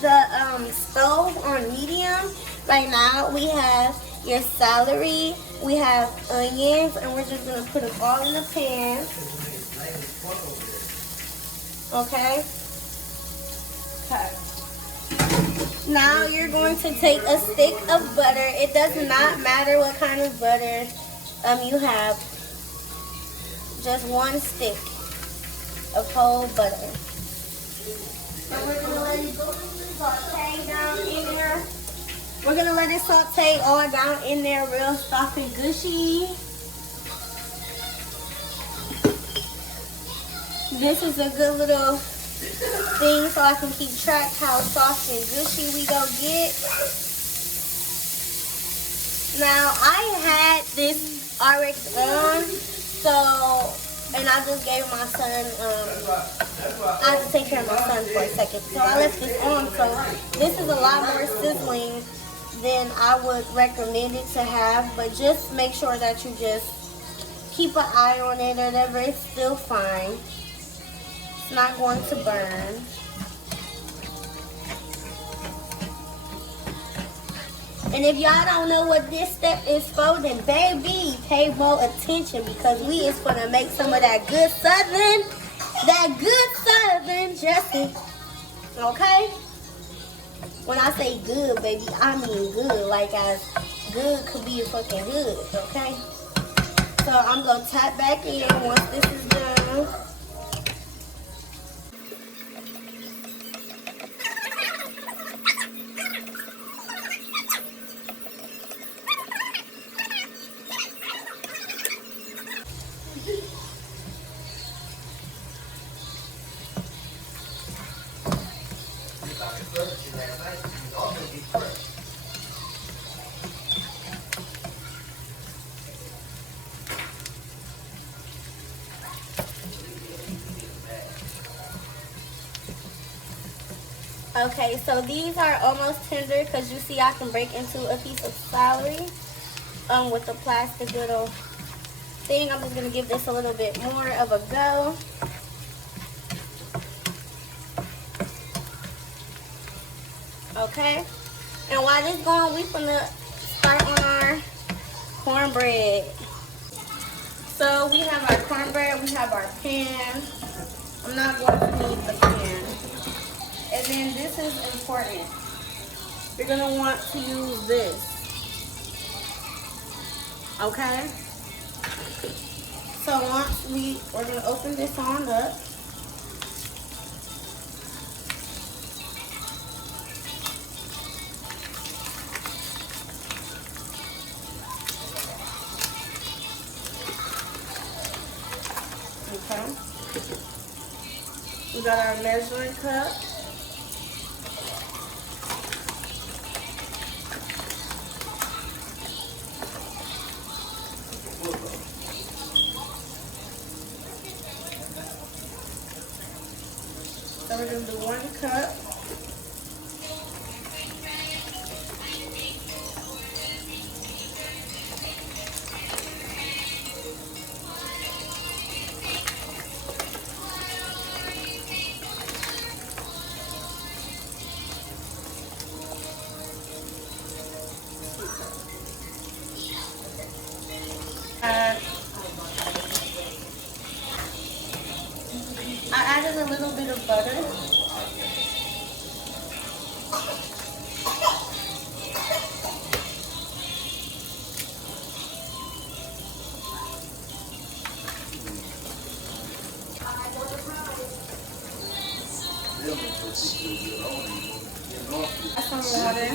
the stove on medium. Right now we have your celery, we have onions, and we're just gonna put them all in the pan. Okay. Okay. Now you're going to take a stick of butter. It does not matter what kind of butter you have. Just one stick of whole butter. And we're gonna let it saute down in there. We're gonna let it saute all down in there, real soft and gushy. This is a good little thing so I can keep track how soft and gushy we go get. Now I had this RX on, so, and I just gave my son, I have to take care of my son for a second. So I left this on, so this is a lot more sizzling than I would recommend it to have, but just make sure that you just keep an eye on it or whatever, it's still fine. It's not going to burn. And if y'all don't know what this step is for, then baby, pay more attention because we is gonna make some of that good southern dressing. Okay? When I say good, baby, I mean good. Like as good could be fucking good, okay? So I'm gonna tap back in once this is done. Okay, so these are almost tender because you see I can break into a piece of celery with the plastic little thing. I'm just going to give this a little bit more of a go. Okay, and while this is going, we're going to start on our cornbread. So we have our cornbread, we have our pan. I'm not going to need the pan. And then this is important. You're going to want to use this. Okay? So once we're going to open this on up. Okay. We got our measuring cup. So we're going to do 1 cup. I added a little bit of butter. Some water.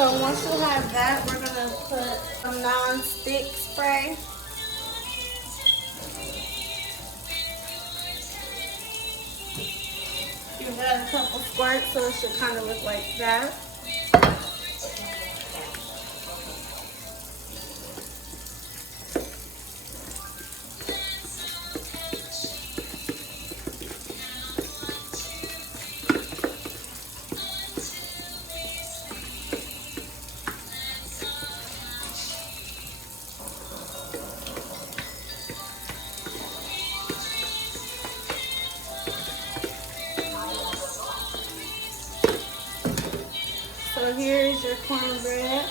So once you have that, we're gonna put some non-stick spray. Give that a couple squirts so it should kind of look like that. So here's your cornbread.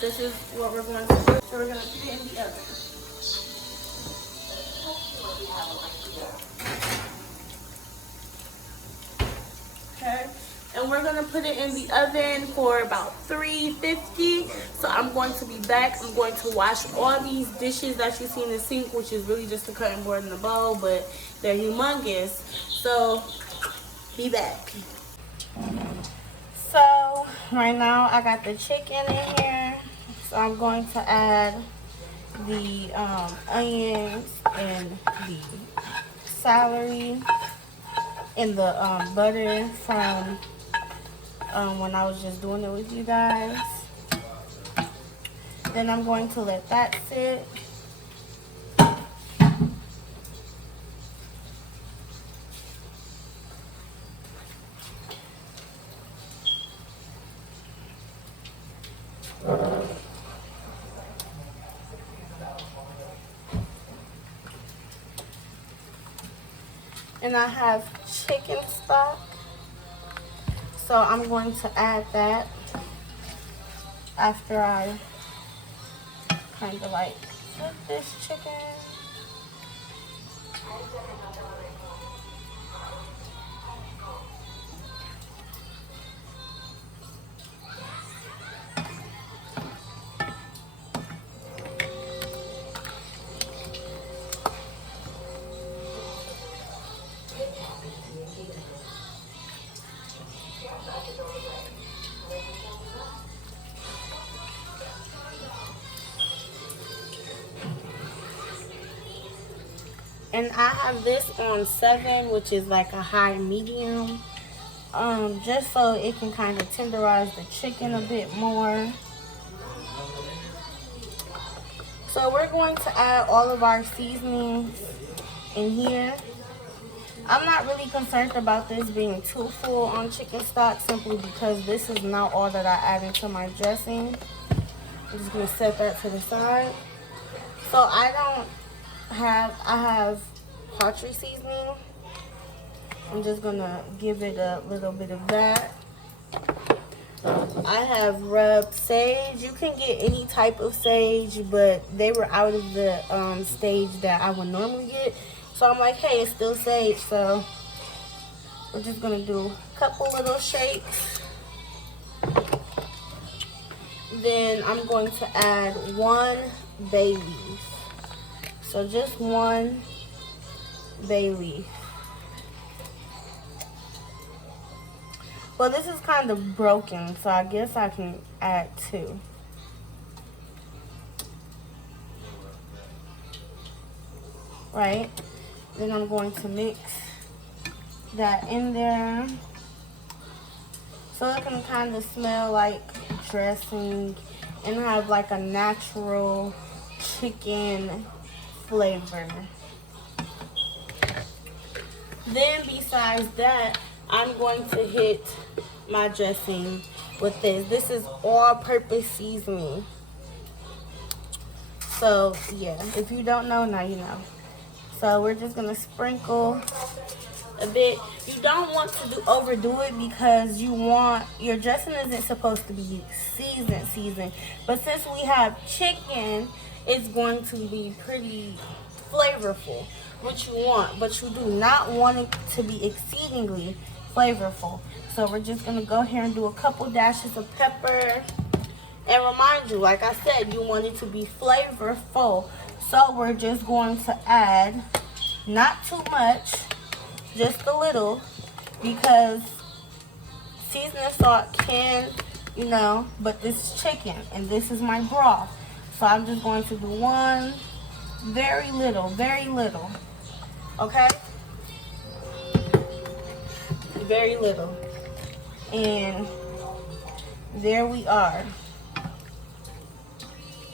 This is what we're going to do. So we're going to put it in the oven. Okay. And we're going to put it in the oven for about 350. So I'm going to be back. I'm going to wash all these dishes that you see in the sink, which is really just a cutting board and a bowl, but they're humongous. So be back. So right now I got the chicken in here. So I'm going to add the onions and the celery and the butter from when I was just doing it with you guys. Then I'm going to let that sit. And I have chicken stock, so I'm going to add that after I kind of like flip this chicken. And I have this on 7, which is like a high medium, just so it can kind of tenderize the chicken a bit more. So we're going to add all of our seasonings in here. I'm not really concerned about this being too full on chicken stock, simply because this is not all that I add into my dressing. I'm just going to set that to the side. So I have poultry seasoning. I'm just gonna give it a little bit of that. I have rubbed sage. You can get any type of sage, but they were out of the stage that I would normally get. So I'm like, hey, it's still sage. So we're just gonna do a couple little shakes. Then I'm going to add 1 bay leaf. So just 1 bay leaf. Well, this is kind of broken, so I guess I can add 2. Right? Then I'm going to mix that in there, so it can kind of smell like dressing and have like a natural chicken flavor. Then besides that, I'm going to hit my dressing with this. This is all-purpose seasoning. So yeah, if you don't know, now you know. So we're just gonna sprinkle a bit. You don't want to overdo it, because your dressing isn't supposed to be seasoned. But since we have chicken, it's going to be pretty flavorful, which you want, but you do not want it to be exceedingly flavorful. So we're just gonna go here and do a couple dashes of pepper. And remind you, like I said, you want it to be flavorful. So we're just going to add, not too much, just a little, because seasoning salt can, you know, but this is chicken and this is my broth. So I'm just going to do one, very little, okay? Very little. And there we are.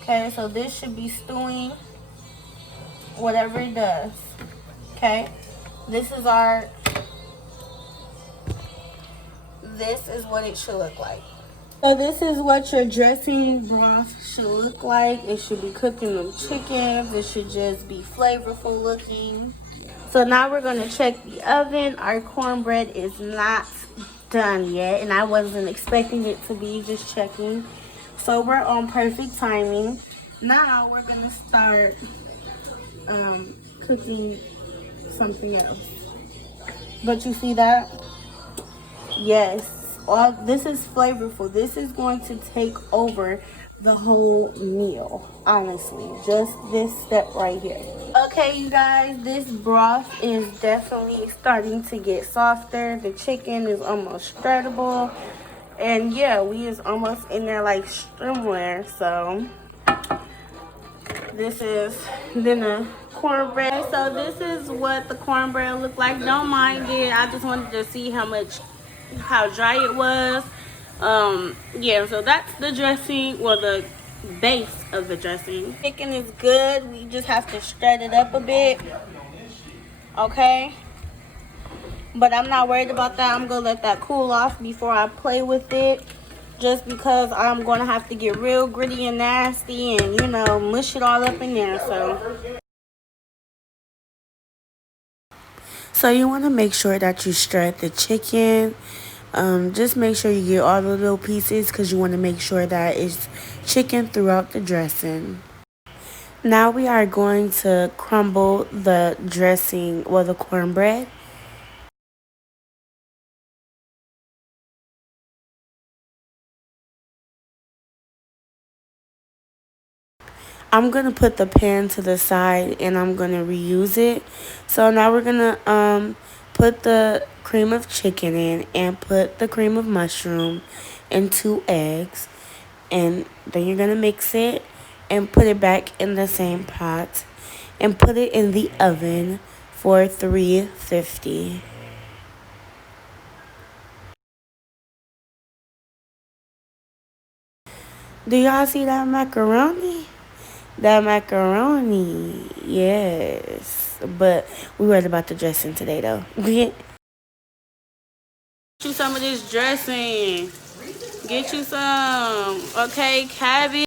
Okay, so this should be stewing whatever it does. Okay, this is what it should look like. So this is what your dressing broth should look like. It should be cooking them chickens. It should just be flavorful looking. So now we're gonna check the oven. Our cornbread is not done yet, and I wasn't expecting it to be, just checking. So we're on perfect timing. Now we're gonna start cooking something else. But you see that? Yes. All this is flavorful. This is going to take over the whole meal, honestly. Just this step right here. Okay, you guys, this broth is definitely starting to get softer. The chicken is almost shreddable. And yeah, we is almost in there like shrimware. So this is then the cornbread. So this is what the cornbread looked like. Don't mind it. I just wanted to see how dry it was. Yeah, so that's the dressing, well, the base of the dressing. Chicken is good. We just have to shred it up a bit. Okay, but I'm not worried about that. I'm gonna let that cool off before I play with it, just because I'm gonna have to get real gritty and nasty and, you know, mush it all up in there. So you want to make sure that you shred the chicken. Just make sure you get all the little pieces, because you want to make sure that it's chicken throughout the dressing. Now we are going to crumble the dressing, well, the cornbread. I'm going to put the pan to the side and I'm going to reuse it. So now we're going to put the cream of chicken in and put the cream of mushroom and 2 eggs. And then you're going to mix it and put it back in the same pot and put it in the oven for 350. Do y'all see that macaroni? That macaroni, yes. But we worried about the dressing today, though. Get you some of this dressing. Get you some. Okay, cabbage.